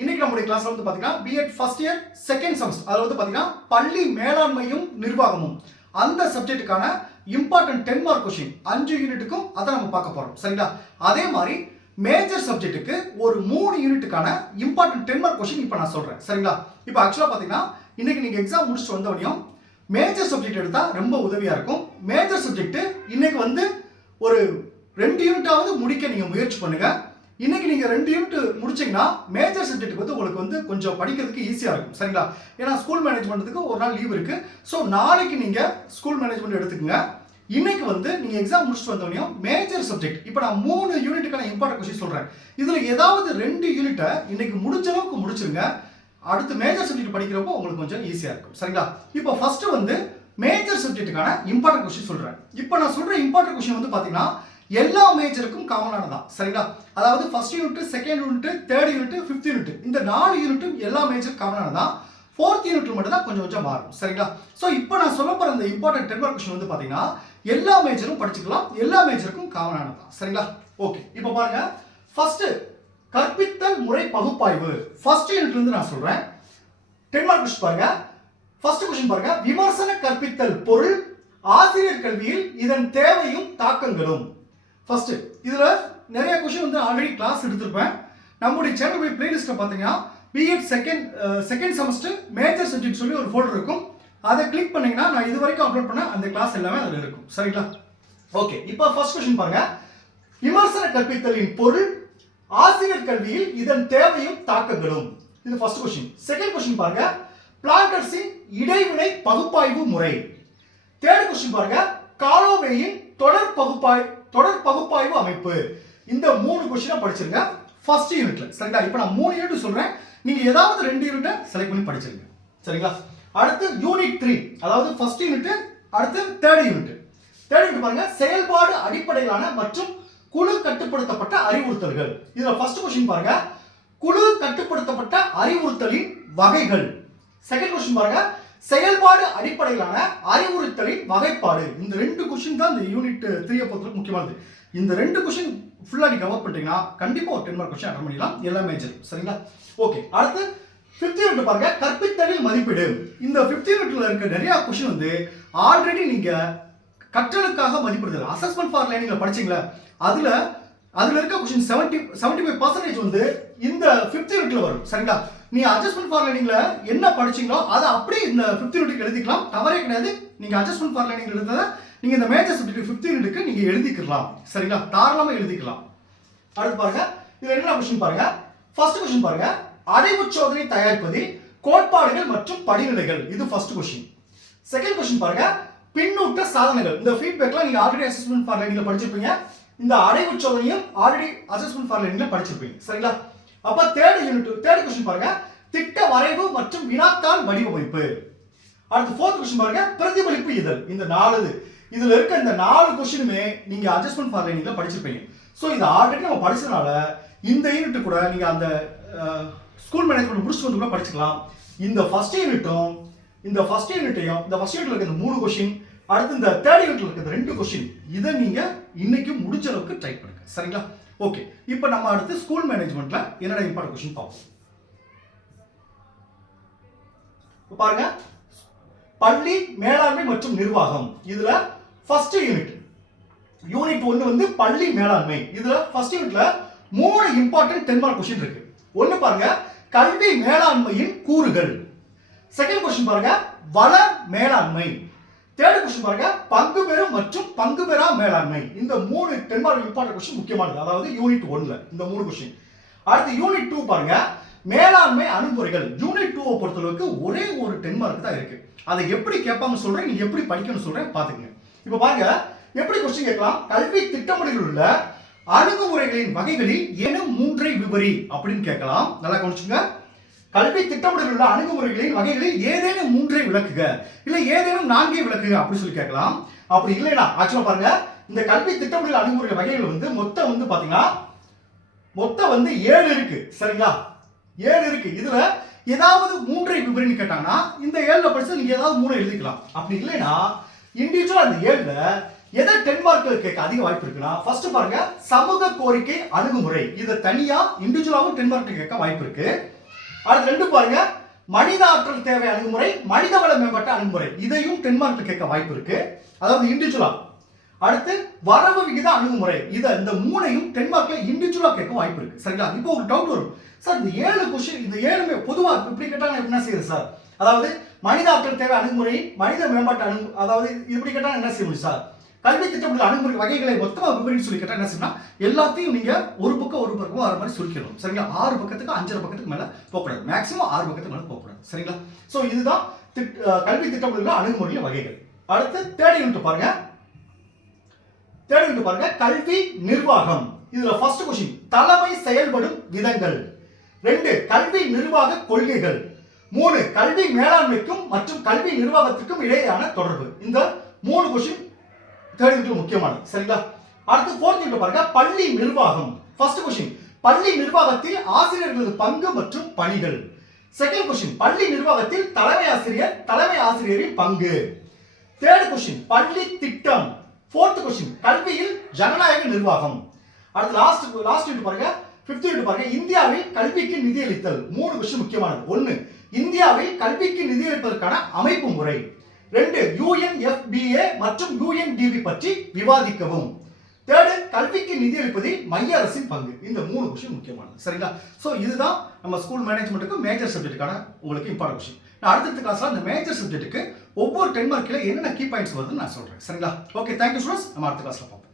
இன்னைக்கு நம்மளுடைய கிளாஸ்ல வந்து பாத்தீங்கன்னா B Ed first year second semester அதுல வந்து பாத்தீங்கன்னா பள்ளி மேலாண்மையும் நிர்வாகமும் அந்த சப்ஜெக்ட்டுக்கான இம்பார்ட்டன்ட் 10 மார்க் கொஸ்டின் 5 யூனிட்டுக்கும் அதை நம்ம பார்க்க போறோம் சரிங்களா. அதே மாதிரி மேஜர் சப்ஜெக்ட்டுக்கு ஒரு 3 யூனிட்டுக்கான இம்பார்ட்டன்ட் 10 மார்க் கொஸ்டின் இப்போ நான் சொல்றேன் சரிங்களா. இப்போ ஆக்சுவலா பாத்தீங்கன்னா இன்னைக்கு நீங்க எக்ஸாம் முடிச்சுட்டு வந்தவனையும் மேஜர் சப்ஜெக்ட் எடுத்தா ரொம்ப உதவியா இருக்கும். மேஜர் சப்ஜெக்ட் இன்னைக்கு வந்து ஒரு 2 யூனிட்டாவது முடிக்க நீங்க முயற்சி பண்ணுங்க. இன்னைக்கு நீங்க 2 யூனிட் முடிச்சீங்கன்னா மேஜர் சப்ஜெக்ட் வந்து உங்களுக்கு வந்து கொஞ்சம் படிக்கிறதுக்கு ஈஸியா இருக்கும் சரிங்களா. ஏன்னா ஸ்கூல் மேனேஜ்மெண்ட்டுக்கு ஒரு நாள் லீவ் இருக்கு. ஸோ நாளைக்கு நீங்க ஸ்கூல் மேனேஜ்மெண்ட் எடுத்துக்கங்க. இன்னைக்கு வந்து நீங்க எக்ஸாம் முடிச்சுட்டு வந்தோடனையும் மேஜர் சப்ஜெக்ட் இப்போ நான் 3 யூனிட்டுக்கான இம்பார்ட்டன்ட் கொஸ்டின் சொல்றேன். இதுல ஏதாவது 2 யூனிட்டை இன்னைக்கு முடிஞ்ச அளவுக்கு முடிச்சிருங்க. அடுத்து மேஜர் சப்ஜெக்ட் படிக்கிறப்போ உங்களுக்கு கொஞ்சம் ஈஸியா இருக்கும் சரிங்களா. இப்போ ஃபர்ஸ்ட் வந்து மேஜர் சப்ஜெக்ட்டுக்கான இம்பார்ட்டன்ட் கொஸ்டின் சொல்றேன். இப்போ நான் சொல்ற இம்பார்ட்டன்ட் கொஸ்டின் வந்து பாத்தீங்கன்னா எல்லா மேஜருக்கும் காமனானதான் சரிங்களா. அதாவது first unit, second unit, third unit, 5th unit இந்த 4 யூனிட்டும் எல்லா மேஜருக்கும் காமனானதான். 4th யூனிட்ல மட்டும் தான் கொஞ்சம் கொஞ்சம் மாறும் சரிங்களா. ஸோ இப்போ நான் சொல்ல போற இந்த இம்பார்ட்டன்ட் 10 மார்க் கொஸ்டின் வந்து பாத்தீங்கன்னா எல்லா மேஜரும் படிச்சுக்கலாம், எல்லா மேஜருக்கும் காமனானதான் சரிங்களா. ஓகே இப்போ பாருங்க, ஃபர்ஸ்ட் கற்பித்தல் முறை பகுப்பாய்வு ஃபர்ஸ்ட் யூனிட்ல இருந்து நான் சொல்றேன். 10 மார்க் கொஸ்டின் பாருங்க. ஃபர்ஸ்ட் கொஸ்டின் பாருங்க, விமர்சன கற்பித்தல் பொருள் ஆசிரியர் கல்வியில் இதன் தேவையும் தாக்கங்களும். ஃபர்ஸ்ட் இதுல நிறைய கொஸ்டின் வந்து ஆல்ரெடி கிளாஸ் எடுத்திருப்பேன். நம்மளுடைய சேனல் போய் பிளேலிஸ்ட்ல பாத்தீங்கன்னா B Ed second semester major subject சொல்லி ஒரு ஃபோல்டர் இருக்கும். அதை கிளிக் பண்ணீங்கன்னா நான் இது வரைக்கும் அப்லோட் பண்ண அந்த கிளாஸ் எல்லாமே அதுல இருக்கும் சரிங்களா. ஓகே இப்போ ஃபர்ஸ்ட் கொஸ்டின் பாருங்க, விமர்சன கற்பித்தலின் பொருள் ஆசிரியர் கல்வியில் இதன் தேவையும் தாக்கங்களும். இது ஃபர்ஸ்ட் கொஸ்டின். செகண்ட் கொஸ்டின் பாருங்க, பிளாங்கர்ஸின் இடைவினை பகுப்பாய்வு முறை. தேர்ட் கொஸ்டின் பாருங்க, காலோவேயின் தொடர் பகுப்பாய்வு அமைப்பு. இந்த 3 கொஸ்டினை படிச்சிருங்க ஃபர்ஸ்ட் யூனிட்ல சரிங்களா. இப்போ நான் 3 யூனிட் சொல்றேன், நீங்க ஏதாவது 2 யூனிட்டை செலக்ட் பண்ணி படிச்சிருங்க சரிங்களா. அடுத்து யூனிட் 3 அதாவது ஃபர்ஸ்ட் யூனிட், அடுத்து தேர்ட் யூனிட். தேர்ட் யூனிட் பாருங்க, செயல்பாடு அடிப்படையிலான மற்றும் குழு கட்டுப்படுத்தப்பட்ட அறிவுறுத்தல்கள். இதுல ஃபர்ஸ்ட் கொஸ்டின் பாருங்க, குழு கட்டுப்படுத்தப்பட்ட அறிவுறுத்தலின் வகைகள். செகண்ட் கொஸ்டின் பாருங்க, செயல்பாடு அடிப்படையிலான அறிவுறுத்தலின் வகைப்பாடு. இந்த 2 கொஸ்டின் தான் இந்த யூனிட் 3 பொறுத்தவரைக்கும் முக்கியமானது. இந்த 2 கொஸ்டின் ஃபுல்லா நீங்க கவர் பண்ணிட்டீங்கன்னா கண்டிப்பா ஒரு 10 மார்க் கொஸ்டின் அட்டெண்ட் பண்ணிடலாம், எல்லா மேஜர் சரிங்களா. ஓகே அடுத்து 5th யூனிட் பாருங்க, கற்பித்தலில் மதிப்பீடு. இந்த 5th யூனிட்ல இருக்க நிறைய கொஸ்டின் வந்து ஆல்ரெடி நீங்க கற்றலுக்காக மதிப்பிடுதல் அசஸ்மென்ட் ஃபார் லேர்னிங்ல படிச்சீங்களா, அதுல இருக்க கொஸ்டின் 75% வந்து இந்த 5th யூனிட்ல வரும் சரிங்களா. நீ அட்ஜஸ்ட்மென்ட் ஃபார் லேர்னிங்ல என்ன படிச்சீங்களோ அதை அப்படியே இந்த 5th யூனிட்க்கு எழுதிக்கலாம், தவறே கிடையாது. நீங்க அட்ஜஸ்ட்மென்ட் ஃபார் லேர்னிங் எழுதுறத நீங்க இந்த மேஜர் சப்ஜெக்ட் 5th யூனிட்க்கு நீங்க எழுதிக்கலாம் சரிங்களா, தாராளமா எழுதிக்கலாம். அடுத்து பாருங்க, இதுல என்ன கொஸ்டின் பாருங்க. ஃபர்ஸ்ட் கொஸ்டின் பாருங்க, அடைவு சோதனை தயாரிப்பதில் கோட்பாடுகள் மற்றும் படிநிலைகள். இது ஃபர்ஸ்ட் கொஸ்டின். செகண்ட் கொஸ்டின் பாருங்க, பின்னூட்ட சாதனைகள். இந்த ஃபீட்பேக்லாம் நீங்க ஆல்ரெடி அசஸ்மென்ட் ஃபார் லேர்னிங்ல படிச்சிருப்பீங்க, இந்த அடைவு சோதனையும் ஆல்ரெடி அசஸ்மென்ட் ஃபார் லேர்னிங்ல படிச்சிருப்பீங்க சரிங்களா. அப்ப தேர்ட் கொஸ்டின் பாருங்க, திட்ட வரைவு மற்றும் வினாத்தாள் வடிவமைப்பு. அடுத்து ஃபோர்த் கொஸ்டின் பாருங்க, பிரதிபலிப்பு இதழ். இந்த 4 இதுல இருக்க இந்த 4 கொஸ்டினுமே நீங்க அட்ஜஸ்ட்மென்ட் ஃபார் லேர்னிங்ல படிச்சிருப்பீங்க. சோ இது ஆல்ரெடி நம்ம படிச்சனால இந்த யூனிட் கூட நீங்க அந்த ஸ்கூல் மேனேஜ்மென்ட் முடிச்சு வந்து கூட படிச்சுக்கலாம். இந்த ஃபர்ஸ்ட் யூனிட்டையும் இந்த ஃபர்ஸ்ட் யூனிட்ல இருக்க இந்த 3 கொஸ்டின், அடுத்து இந்த தேர்ட் யூனிட்ல இருக்க 2 கொஸ்டின், இதை நீங்க இன்னைக்கு முடிஞ்ச அளவுக்கு ட்ரை பண்ணுங்க சரிங்களா. ஓகே இப்போ நம்ம அடுத்து ஸ்கூல் மேனேஜ்மென்ட்ல என்னடா இம்பார்ட்டன்ட் கொஸ்டின் பார்ப்போம். பாருங்க, பள்ளி மேலாண்மை மற்றும் நிர்வாகம். இதுல ஃபர்ஸ்ட் யூனிட் 1 வந்து பள்ளி மேலாண்மை. இதுல ஃபர்ஸ்ட் யூனிட்ல 3 இம்பார்ட்டன்ட் 10 மார்க் கொஸ்டின் இருக்கு. ஒன்னு பாருங்க, கல்வி மேலாண்மையின் கூறுகள். செகண்ட் கொஸ்டின் பாருங்க, வள மேலாண்மை. தேர்ட் கொஸ்டின் பாருங்க, பங்கு பெறும் மற்றும் பங்கு பெறா மேலாண்மை. இந்த 3 10 மார்க் இம்பார்ட்டன்ட் கொஸ்டின் முக்கியமானது, அதாவது யூனிட் 1ல இந்த 3 கொஸ்டின். அடுத்து யூனிட் 2 பாருங்க, மேலாண்மை அணுகுமுறைகள். யூனிட் 2 பொறுத்தளவுக்கு ஒரே ஒரு 10 மார்க் தான் இருக்கு. அதை எப்படி கேட்பாங்க சொல்றேன், நீங்க எப்படி படிக்கணும் சொல்றேன் பாத்துக்கங்க. இப்போ பாருங்க எப்படி கொஸ்டின் கேட்கலாம், கல்வி திட்டமிடலில் உள்ள அணுகுமுறைகளின் வகைகளில் ஏனும் 3ஐ விவரி அப்படின்னு கேட்கலாம். நல்லா கவனிச்சுங்க, கல்வி திட்டமிடலில் உள்ள அணுகுமுறைகளின் வகைகளில் ஏதேனும் 3ஐ விளக்குக, இல்ல ஏதேனும் 4ஐ விளக்குக அப்படி சொல்லி கேட்கலாம். அப்படி இல்லைன்னா ஆக்சுவலா பாருங்க, இந்த கல்வி திட்டமிடல் அணுகுமுறை வகைகள் வந்து மொத்தம் வந்து பாத்தீங்கன்னா மொத்தம் வந்து 7 இருக்கு சரிங்களா. 7 இருக்கு. இதுல ஏதாவது 3ஐ விவரின்னு கேட்டாங்கன்னா இந்த 7ல படிச்சு நீங்க ஏதாவது 3 எழுதிக்கலாம். அப்படி இல்லைன்னா இண்டிவிஜுவலா அந்த 7ல எதை 10 மார்க்ல கேட்க அதிக வாய்ப்பு இருக்குன்னா, ஃபர்ஸ்ட் பாருங்க, சமூக கோரிக்கை அணுகுமுறை. இத தனியா இண்டிவிஜுவலாவும் 10 மார்க் கேட்க வாய்ப்பு இருக்கு. அடுத்து 2 பாருங்க, மனித ஆற்றல் தேவை அணுகுமுறை, மனிதவள மேம்பட்ட அணுகுமுறை. இதையும் 10 மார்க்ல கேட்க வாய்ப்பு இருக்கு. அதாவது இண்டிவிஜுவலா. அடுத்து வரவு விகித அணுகுமுறை. இந்த மூணையும் 10 மார்க்ல இண்டிவிஜுவலா கேட்க வாய்ப்பு இருக்கு. சரிங்களா? இப்போ ஒரு டவுட் வரும். சார் இந்த 7 क्वेश्चन இந்த 7மே பொதுவா இப்படி கேட்டா நான் என்ன செய்யறது சார்? அதாவது மனித ஆற்றல் தேவை அணுகுமுறை, மனித மேம்பாட்டு அதாவது இப்படி கேட்டா என்ன செய்ய முடியும் சார்? கல்வி திட்டமிடல் அணுகுமுறை வகைகளை மொத்தமா விவரின்னு சொல்லி கேட்டா என்ன செய்யணும்? எல்லாத்தையும் நீங்க ஒரு பக்கம் வர மாதிரி சுருக்கணும். சரிங்களா? 6 பக்கத்துக்கு 5.5 பக்கத்துக்கு மேல போக கூடாது. மேக்ஸிமம் 6 பக்கத்துக்கு மேல போக கூடாது. சரிங்களா? சோ இதுதான் கல்வி திட்டமிடல் அணுகுமுறையில வகைகள். அடுத்து தேர்ட் யூனிட் பாருங்க. கல்வி நிர்வாகம். இதுல ஃபர்ஸ்ட் क्वेश्चन தலைமை செயல்படும் விதங்கள். 2 கல்வி நிர்வாக கொள்கைகள். 3 கல்வி மேலாண்மைக்கும் மற்றும் கல்வி நிர்வாகத்திற்கும் இடையேயான தொடர்பு. இந்த 3 क्वेश्चन தேர்ட் யூனிட் முக்கியமானது. சரிங்களா? அடுத்து ஃபோர்த் யூனிட் பாருங்க, பள்ளி நிர்வாகம். ஃபர்ஸ்ட் क्वेश्चन பள்ளி நிர்வாகத்தில் ஆசிரியர்களது பங்கு மற்றும் பணிகள். செகண்ட் क्वेश्चन பள்ளி நிர்வாகத்தில் தலைமை ஆசிரியரின் பங்கு. தேர்ட் क्वेश्चन பள்ளி திட்டம். ஃபோர்த் क्वेश्चन கல்வியில் ஜனநாயக நிர்வாகம். அடுத்து லாஸ்ட் யூனிட் பாருங்க, ஃபிஃப்த் யூனிட் பாருங்க, இந்தியாவில் கல்விக்கு நிதியளித்தல். 3 क्वेश्चन முக்கியமானது. 1 இந்தியாவில் கல்விக்கு நிதியளிப்பதற்கான அமைப்பு முறை. 2 UNFPA மற்றும் UNDP பற்றி விவாதிக்கவும். தேர்ட் கல்விக்கு நிதியளிப்பதில் மைய அரசின் பங்கு. இந்த 3 क्वेश्चन முக்கியமானது. சரிங்களா? சோ இதுதான் நம்ம ஸ்கூல் மேனேஜ்மென்ட்டுக்கு மேஜர் சப்ஜெக்ட்டுக்கான உங்களுக்கு இம்பார்ட்டன்ட் क्वेश्चन. நான் அடுத்த கிளாஸ்ல அந்த மேஜர் சப்ஜெக்ட்டுக்கு ஒவ்வொரு 10 மார்க்ல என்னென்ன கீ பாயிண்ட்ஸ் வருதுன்னு நான் சொல்றேன். சரிங்களா? Okay, thank you students. நம்ம அடுத்த கிளாஸ்ல பார்ப்போம்.